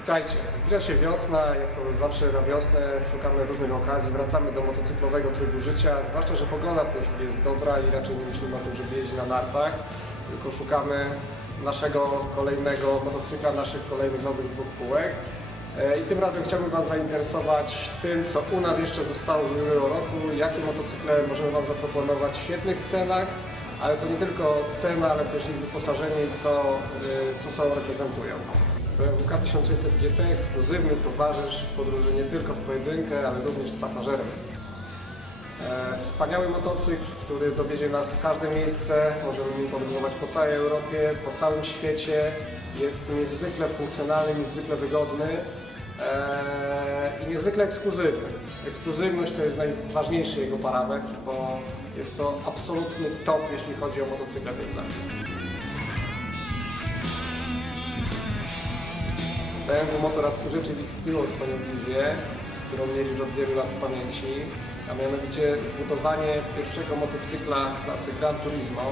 Witajcie. Zbliża się wiosna, jak to zawsze na wiosnę szukamy różnych okazji, wracamy do motocyklowego trybu życia, zwłaszcza, że pogoda w tej chwili jest dobra i raczej nie myślimy o tym, żeby jeździć na nartach, tylko szukamy naszego kolejnego motocykla, naszych kolejnych nowych dwóch kółek. E, I tym razem chciałbym Was zainteresować tym, co u nas jeszcze zostało z ubiegłego roku, jakie motocykle możemy Wam zaproponować w świetnych cenach, ale to nie tylko cena, ale też ich wyposażenie i to, y, co sobą reprezentują. BMW K1600 GT ekskluzywny towarzysz w podróży nie tylko w pojedynkę, ale również z pasażerem. E, Wspaniały motocykl, który dowiezie nas w każde miejsce, możemy nim podróżować po całej Europie, po całym świecie. Jest niezwykle funkcjonalny, niezwykle wygodny e, i niezwykle ekskluzywny. Ekskluzywność to jest najważniejszy jego parametr, bo jest to absolutny top, jeśli chodzi o motocykle tej klasy. BMW Motorrad urzeczywistniło swoją wizję, którą mieli już od wielu lat w pamięci, a mianowicie zbudowanie pierwszego motocykla klasy Gran Turismo.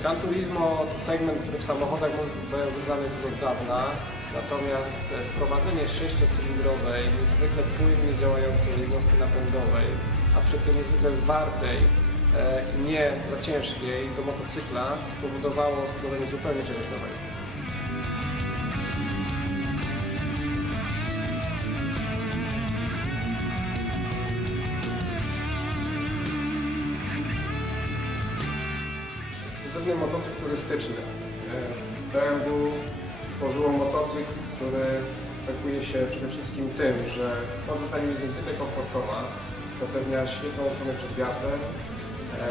Gran Turismo to segment, który w samochodach BMW znany jest już od dawna, natomiast wprowadzenie sześciocylindrowej, niezwykle płynnie działającej jednostki napędowej, a przy tym niezwykle zwartej e, i nie za ciężkiej do motocykla spowodowało stworzenie zupełnie czegoś nowego. Główny motocykl turystyczny. E, BMW stworzyło motocykl, który cechuje się przede wszystkim tym, że podróż na nim jest niezwykle komfortowa, zapewnia świetną ochronę przed wiatrem, e,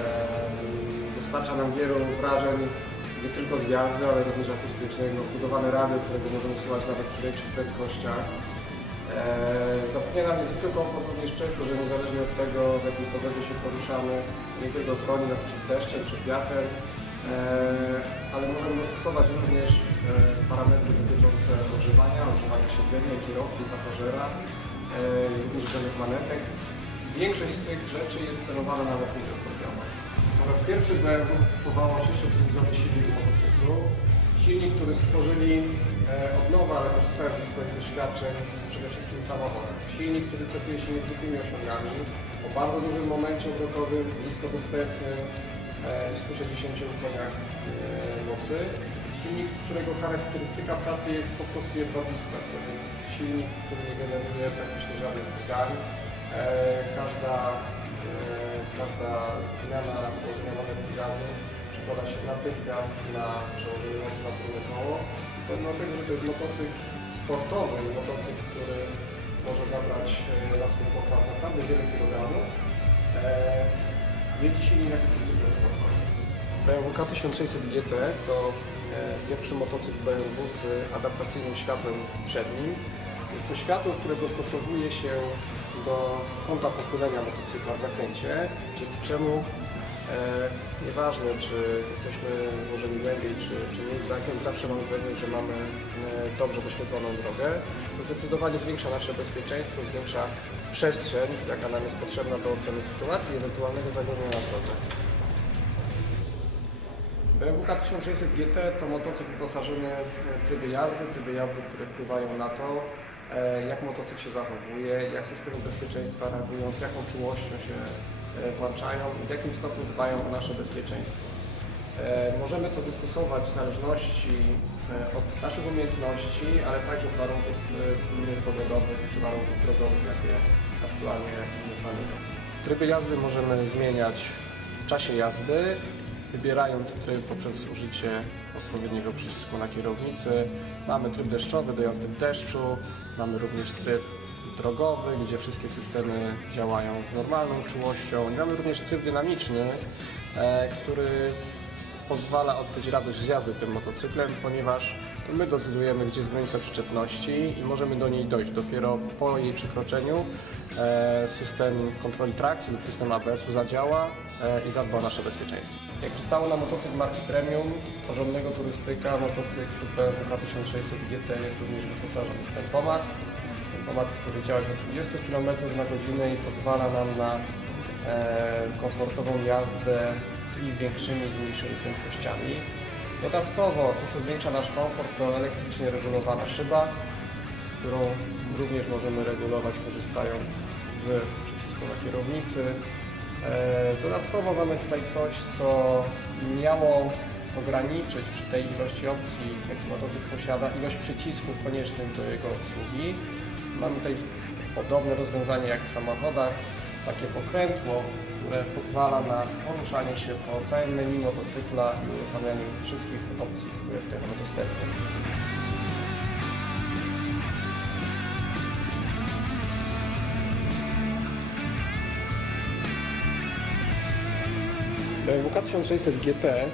dostarcza nam wielu wrażeń nie tylko z jazdy, ale również akustycznych, no, budowane radio, którego możemy słuchać nawet przy większych prędkościach. Eee, Zapewnia nam niezwykły komfort również przez to, że niezależnie od tego, w jakiej pogodzie się poruszamy, nie tylko chroni nas przed deszczem, przed wiatrem, ale możemy dostosować również e, parametry dotyczące ogrzewania, ogrzewania siedzenia, kierowcy pasażera, eee, również manetek. Większość z tych rzeczy jest sterowana nawet niedostąpiowo. Po raz pierwszy BMW zastosowało 6-cylindrowy silnik motocyklu. Silnik, który stworzyli e, od nowa, ale korzystając ze swoich doświadczeń przede wszystkim w samochodach. Silnik, który cechuje się niezwykłymi osiągami, o bardzo dużym momencie obrotowym, nisko dostępnym e, 160 koniach mocy. Silnik, którego charakterystyka pracy jest po prostu jedwabista. To jest silnik, który nie generuje praktycznie żadnych drgań. E, każda, e, każda zmiana położenia magnetyki gazu przekłada się natychmiast na przełożenie mocy na tylne koło. Pomimo tego, że to jest motocykl sportowy, motocykl, który może zabrać e, na swój pokład naprawdę wiele kilogramów, jeździ się jak motocyklem sportowym. BMW K1600 GT to e, pierwszy motocykl BMW z adaptacyjnym światłem przednim. Jest to światło, które dostosowuje się do kąta pochylenia motocykla w zakręcie, dzięki czemu e, nieważne czy jesteśmy włożeni głębiej czy, czy zawsze mamy pewność, że mamy e, dobrze doświetloną drogę, co zdecydowanie zwiększa nasze bezpieczeństwo, zwiększa przestrzeń, jaka nam jest potrzebna do oceny sytuacji i ewentualnego zagrożenia na drodze. BMW K1600 GT to motocykl wyposażony w tryby jazdy, tryby jazdy, które wpływają na to, e, jak motocykl się zachowuje, jak systemy bezpieczeństwa reagują, z jaką czułością się włączają i w jakim stopniu dbają o nasze bezpieczeństwo. E, Możemy to dostosować w zależności e, od naszych umiejętności, ale także od warunków e, pogodowych czy warunków drogowych, jakie aktualnie panuje. Tryby jazdy możemy zmieniać w czasie jazdy, wybierając tryb poprzez użycie odpowiedniego przycisku na kierownicy. Mamy tryb deszczowy do jazdy w deszczu, mamy również tryb drogowy, gdzie wszystkie systemy działają z normalną czułością. Mamy również tryb dynamiczny, e, który pozwala odkryć radość z jazdy tym motocyklem, ponieważ to my decydujemy, gdzie jest granica przyczepności i możemy do niej dojść. Dopiero po jej przekroczeniu e, system kontroli trakcji lub system ABS-u zadziała e, i zadba o nasze bezpieczeństwo. Jak przystało na motocykl marki Premium, porządnego turystyka, motocykl BMW K1600 GT jest również wyposażony w tempomat. Działa już od 20 km na godzinę i pozwala nam na e, komfortową jazdę i z większymi i z mniejszymi prędkościami. Dodatkowo to, co zwiększa nasz komfort, to elektrycznie regulowana szyba, którą również możemy regulować korzystając z przycisku na kierownicy. E, Dodatkowo mamy tutaj coś, co miało ograniczyć przy tej ilości opcji, jakie motocykl posiada, ilość przycisków koniecznych do jego obsługi. Mamy tutaj podobne rozwiązanie jak w samochodach, takie pokrętło, które pozwala na poruszanie się po całym menu motocykla i uruchamianie wszystkich opcji, które tutaj mamy dostępne. BMW 1600 GT e,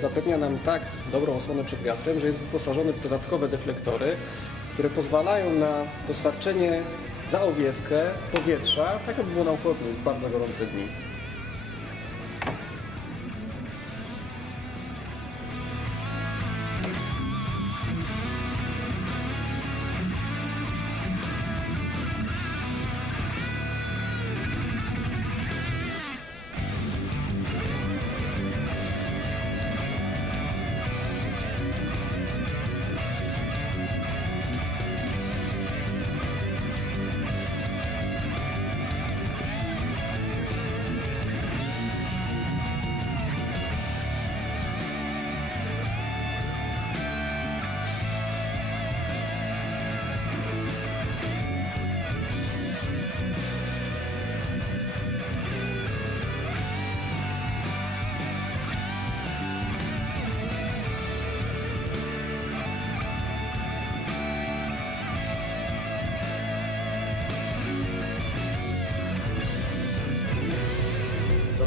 zapewnia nam tak dobrą osłonę przed wiatrem, że jest wyposażony w dodatkowe deflektory, które pozwalają na dostarczenie za owiewkę powietrza, tak aby było nam chłodniej w bardzo gorące dni.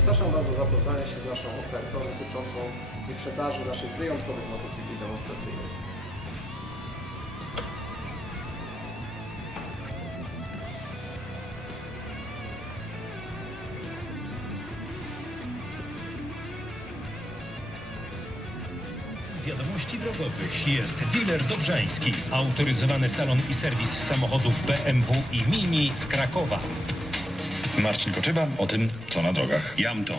Zapraszam Was do zapoznania się z naszą ofertą dotyczącą wyprzedaży naszych wyjątkowych motocykli demonstracyjnych. Wiadomości drogowych jest dealer Dobrzański, autoryzowany salon i serwis samochodów BMW i Mini z Krakowa. Marcin Koczyba o tym, co na drogach. Jamto.